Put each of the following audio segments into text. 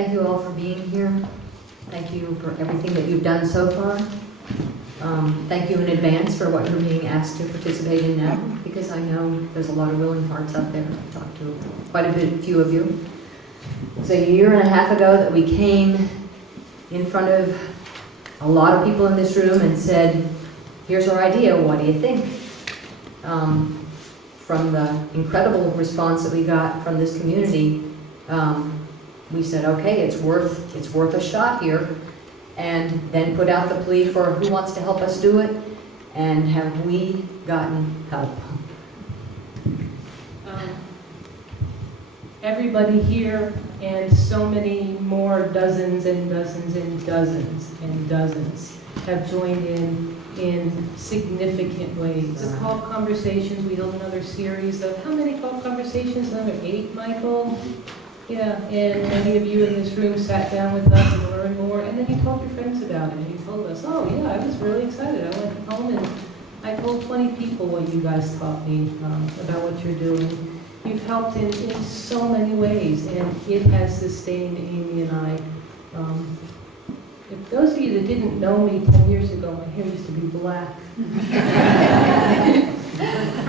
Thank you all for being here. Thank you for everything that you've done so far. Thank you in advance for what you're being asked to participate in now, because I know there's a lot of willing hearts out there. I've talked to quite a few of you. It was a year and a half ago that we came in front of a lot of people in this room and said, here's our idea, what do you think? From the incredible response that we got from this community, we said, okay, it's worth a shot here, and then put out the plea for who wants to help us do it, and have we gotten help? Everybody here and so many more, dozens and dozens and dozens and dozens, have joined in significant ways. The co-op conversations, we held another series of, how many co-op conversations? Another 8, Michael? Yeah, and many of you in this room sat down with us and learned more, and then you told your friends about it, and you told us, oh yeah, I was really excited. I went home and I told 20 people what you guys taught me about what you're doing. You've helped in so many ways, and it has sustained Amy and I. If those of you that didn't know me 10 years ago, my hair used to be black.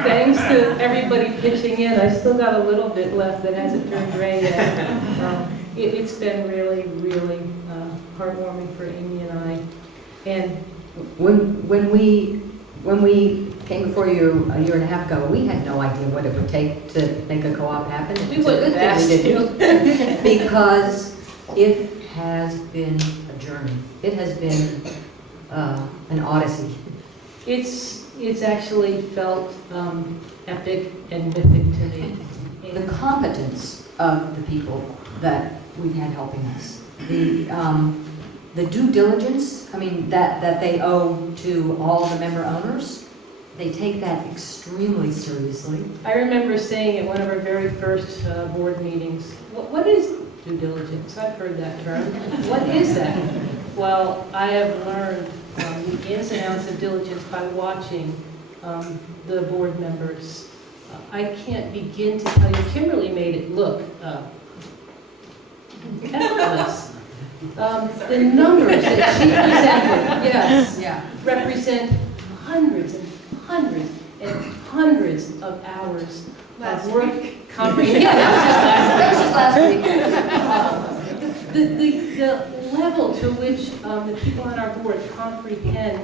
Thanks to everybody pitching in, I still got a little bit left that hasn't turned gray yet. It's been really, really heartwarming for Amy and I. And When we came before you a year and a half ago, we had no idea what it would take to make a co-op happen. we wouldn't have asked you. Because it has been a journey. It has been an odyssey. It's actually felt epic and mythic to me. The competence of the people that we've had helping us, the due diligence, I mean, that they owe to all the member owners, they take that extremely seriously. I remember saying at one of our very first board meetings, what is due diligence? I've heard that term. What is that? Well, I have learned the ins and outs of diligence by watching the board members. I can't begin to tell you. Kimberly made it look effortless. The numbers that she presented, yes, Yeah. represent hundreds and hundreds and hundreds of hours of work comprehension. Yeah, That was just last week. The level to which the people on our board comprehend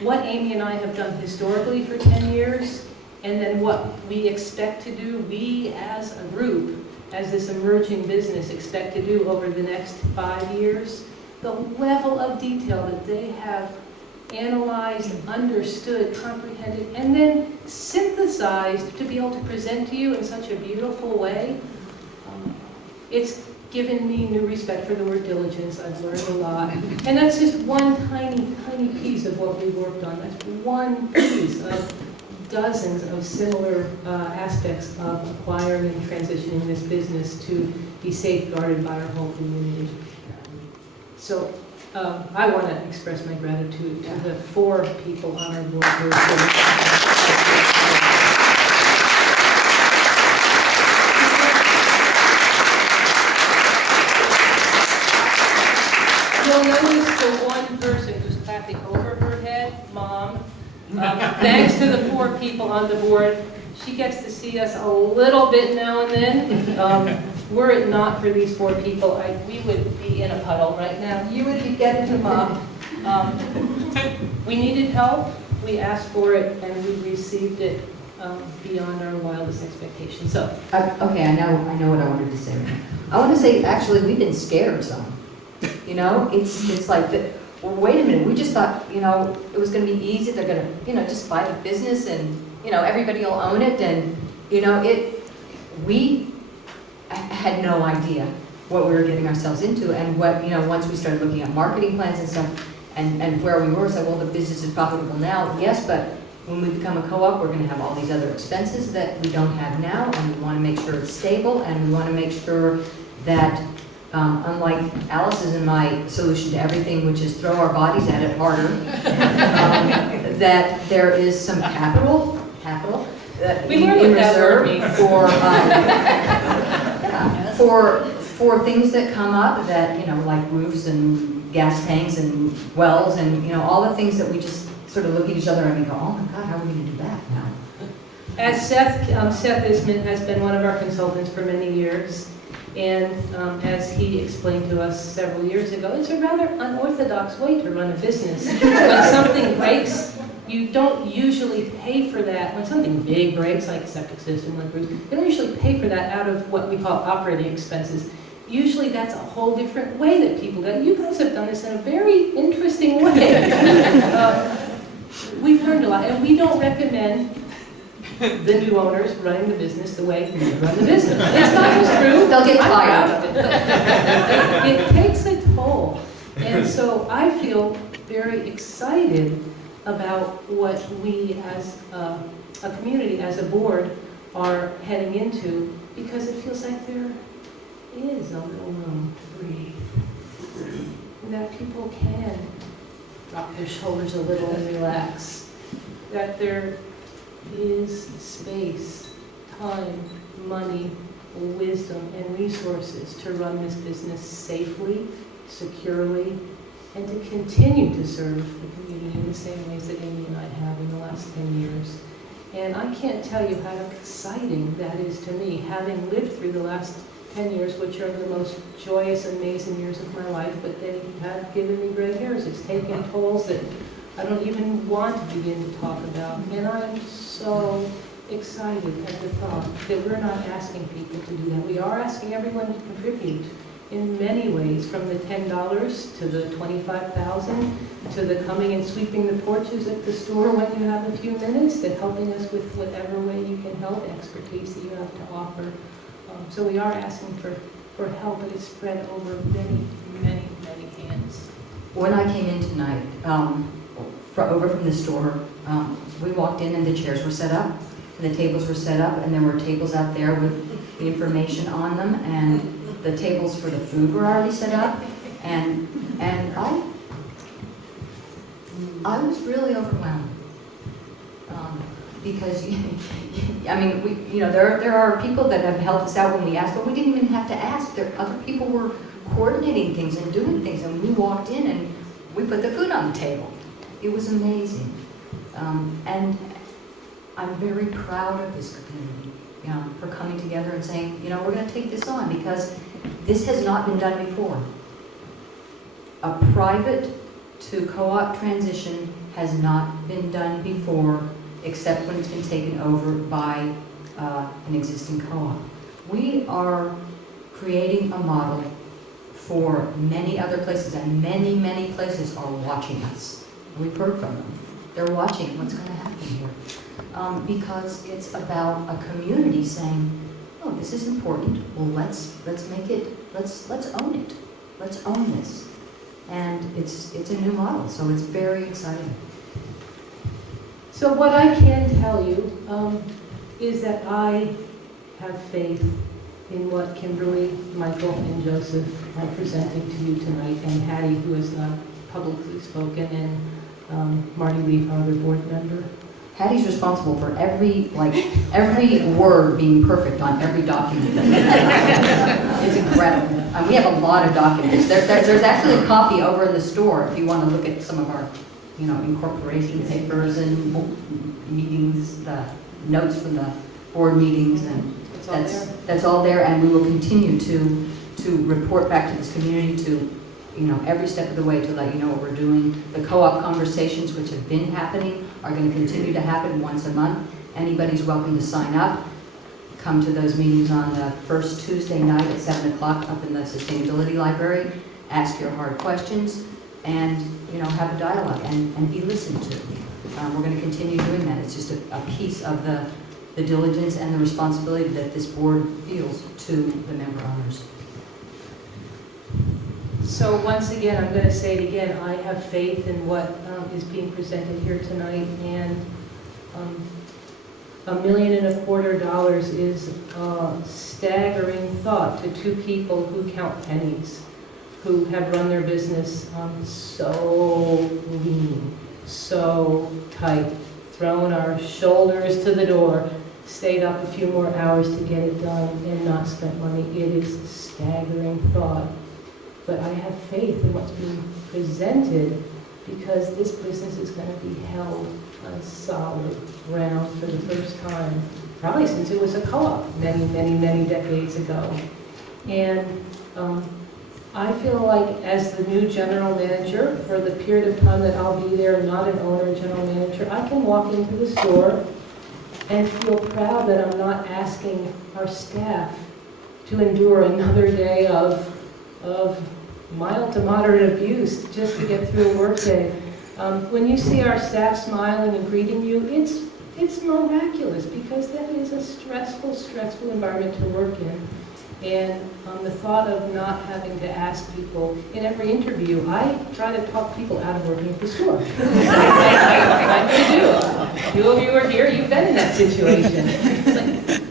what Amy and I have done historically for 10 years, and then what we expect to do, we as a group, as this emerging business, expect to do over the next 5 years, the level of detail that they have analyzed, understood, comprehended, and then synthesized to be able to present to you in such a beautiful way. It's given me new respect for the word diligence. I've learned a lot. And that's just one tiny, tiny piece of what we worked on. That's one piece of dozens of similar aspects of acquiring and transitioning this business to be safeguarded by our whole community. So I want to express my gratitude to the 4 people on our board. You'll notice the one person who's clapping over her head, Mom. Thanks to the 4 people on the board, she gets to see us a little bit now and then. Were it not for these 4 people, we would be in a puddle right now. You would be getting to Mom. We needed help, we asked for it, and we received it beyond our wildest expectations. So, Okay, I know what I wanted to say. I want to say, actually, we've been scared some. You know, it's like, well, wait a minute, we just thought, you know, it was going to be easy. They're going to, you know, just buy the business and, you know, everybody will own it. And, you know, we had no idea what we were getting ourselves into, and what, you know, once we started looking at marketing plans and stuff, and where we were, said, well, the business is profitable now, yes, but when we become a co-op, we're going to have all these other expenses that we don't have now, and we want to make sure it's stable, and we want to make sure that, unlike Alice's and my solution to everything, which is throw our bodies at it harder, that there is some capital that we were with that reserve word for for things that come up that, you know, like roofs and gas tanks and wells and, you know, all the things that we just sort of look at each other and we go, oh my God, how are we going to do that now? As Seth Isman has been one of our consultants for many years, and as he explained to us several years ago, it's a rather unorthodox way to run a business. When something breaks, you don't usually pay for that. When something big breaks, like a septic system, like roofs, you don't usually pay for that out of what we call operating expenses. Usually that's a whole different way that people do. You guys have done this in a very interesting way. We've learned a lot, and we don't recommend the new owners running the business the way we run the business. It's not just true. They'll get I'm tired. proud of it. It takes a toll. And so I feel very excited about what we as a community, as a board, are heading into, because it feels like there is a little room to breathe. That people can drop their shoulders a little and relax. That there is space, time, money, wisdom, and resources to run this business safely, securely, and to continue to serve the community in the same ways that Amy and I have in the last 10 years. And I can't tell you how exciting that is to me, having lived through the last 10 years, which are the most joyous, amazing years of my life, but they have given me gray hairs. It's taken tolls that I don't even want to begin to talk about. And I'm so excited at the thought that we're not asking people to do that. We are asking everyone to contribute in many ways, from the $10 to the $25,000, to the coming and sweeping the porches at the store when you have a few minutes, to helping us with whatever way you can help, expertise that you have to offer. So we are asking for help, but it's spread over many, many, many hands. When I came in tonight, over from the store, we walked in and the chairs were set up, and the tables were set up, and there were tables out there with the information on them, and the tables for the food were already set up, and I was really overwhelmed. Because, I mean, there are people that have helped us out when we asked, but we didn't even have to ask. Other people were coordinating things and doing things, and we walked in and we put the food on the table. It was amazing. And I'm very proud of this community, for coming together and saying, we're going to take this on, because this has not been done before. A private to co-op transition has not been done before, except when it's been taken over by an existing co-op. We are creating a model for many other places, and many, many places are watching us. We've heard from them. They're watching what's going to happen here. Because it's about a community saying, oh, this is important. Well, let's make it, let's own it. Let's own this. And it's a new model, so it's very exciting. So what I can tell you is that I have faith in what Kimberly, Michael, and Joseph are presenting to you tonight, and Hattie, who has not publicly spoken, and Marty Leaf, our other board member. Hattie's responsible for every word being perfect on every document. It's incredible. We have a lot of documents. There's actually a copy over in the store if you want to look at some of our, incorporation papers and meetings, the notes from the board meetings, and that's all there. And we will continue to report back to this community to, every step of the way, to let you know what we're doing. The co-op conversations, which have been happening, are going to continue to happen once a month. Anybody's welcome to sign up. Come to those meetings on the first Tuesday night at 7 o'clock up in the Sustainability Library. Ask your hard questions and, have a dialogue and be listened to. We're going to continue doing that. It's just a piece of the diligence and the responsibility that this board feels to the member owners. So once again, I'm going to say it again, I have faith in what is being presented here tonight, and $1.25 million is a staggering thought to two people who count pennies, who have run their business so lean, so tight, thrown our shoulders to the door, stayed up a few more hours to get it done and not spent money. It is a staggering thought. But I have faith in what's being presented because this business is going to be held on solid ground for the first time, probably since it was a co-op many, many, many decades ago. And I feel like as the new general manager, for the period of time that I'll be there, not an owner, general manager, I can walk into the store and feel proud that I'm not asking our staff to endure another day of mild to moderate abuse just to get through a workday. When you see our staff smiling and greeting you, it's miraculous because that is a stressful environment to work in. And the thought of not having to ask people in every interview, I try to talk people out of working at the store. I do. A few of you are here, you've been in that situation. It's like,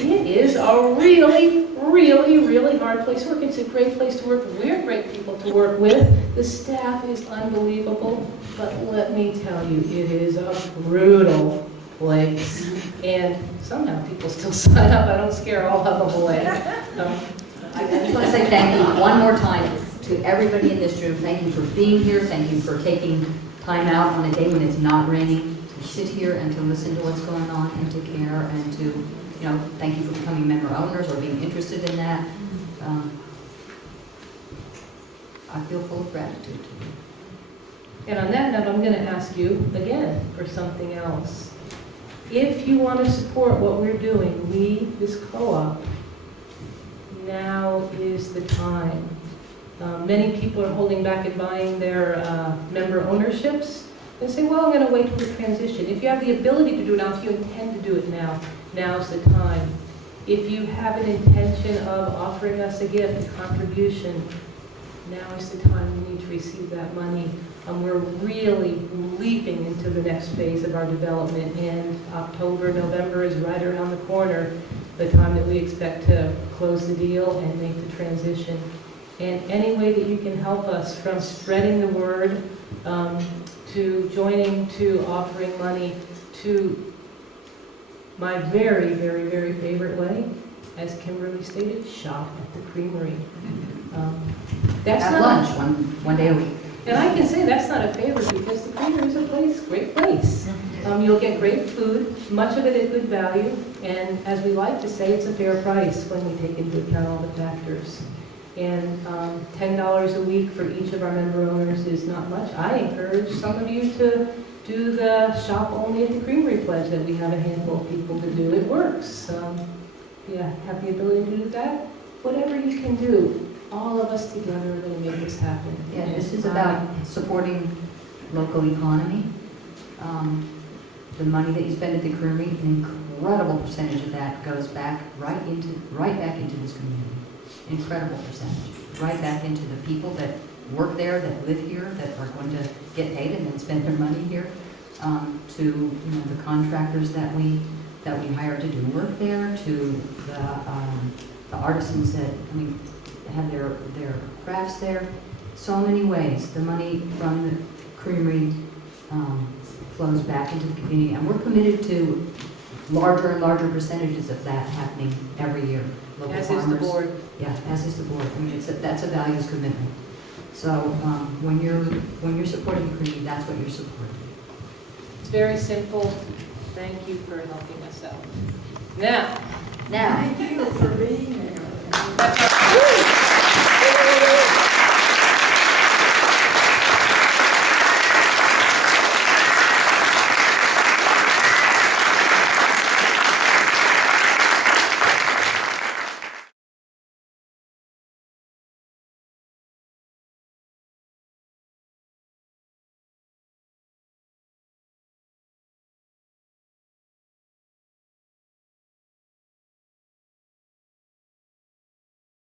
it is a really, really, really hard place to work. It's a great place to work. We're great people to work with. The staff is unbelievable. But let me tell you, it is a brutal place. And somehow people still sign up. I don't scare all of them away. I just want to say thank you one more time to everybody in this room. Thank you for being here. Thank you for taking time out on a day when it's not raining to sit here and to listen to what's going on and to care and to, thank you for becoming member owners or being interested in that. I feel full of gratitude. And on that note, I'm going to ask you again for something else. If you want to support what we're doing, this co-op, now is the time. Many people are holding back and buying their member ownerships. They say, well, I'm going to wait till the transition. If you have the ability to do it now, if you intend to do it now, now's the time. If you have an intention of offering us a gift, a contribution, now is the time we need to receive that money. We're really leaping into the next phase of our development, and October, November is right around the corner, the time that we expect to close the deal and make the transition. And any way that you can help us, from spreading the word to joining, to offering money, to my very, very, very favorite way, as Kimberly stated, shop at the Creamery. That's At not lunch one day a week. And I can say that's not a favor because the Creamery is a great place. You'll get great food, much of it at good value, and as we like to say, it's a fair price when we take into account all the factors. And $10 a week for each of our member owners is not much. I encourage some of you to do the shop only at the Creamery pledge that we have a handful of people to do. It works. Yeah, have the ability to do that. Whatever you can do. All of us together are going to make this happen. Yeah, this is about supporting local economy. The money that you spend at the Creamery, an incredible percentage of that goes back right back into this community. Incredible percentage. Right back into the people that work there, that live here, that are going to get paid and then spend their money here, to the contractors that we hire to do work there, to the artisans that have their crafts there. So many ways the money from the Creamery flows back into the community, and we're committed to larger and larger percentages of that happening every year. Local As farmers, is the board. Yeah, as is the board. That's a values commitment. So when you're supporting the Creamery, that's what you're supporting. It's very simple. Thank you for helping us out. Now. Thank you for being here. That's our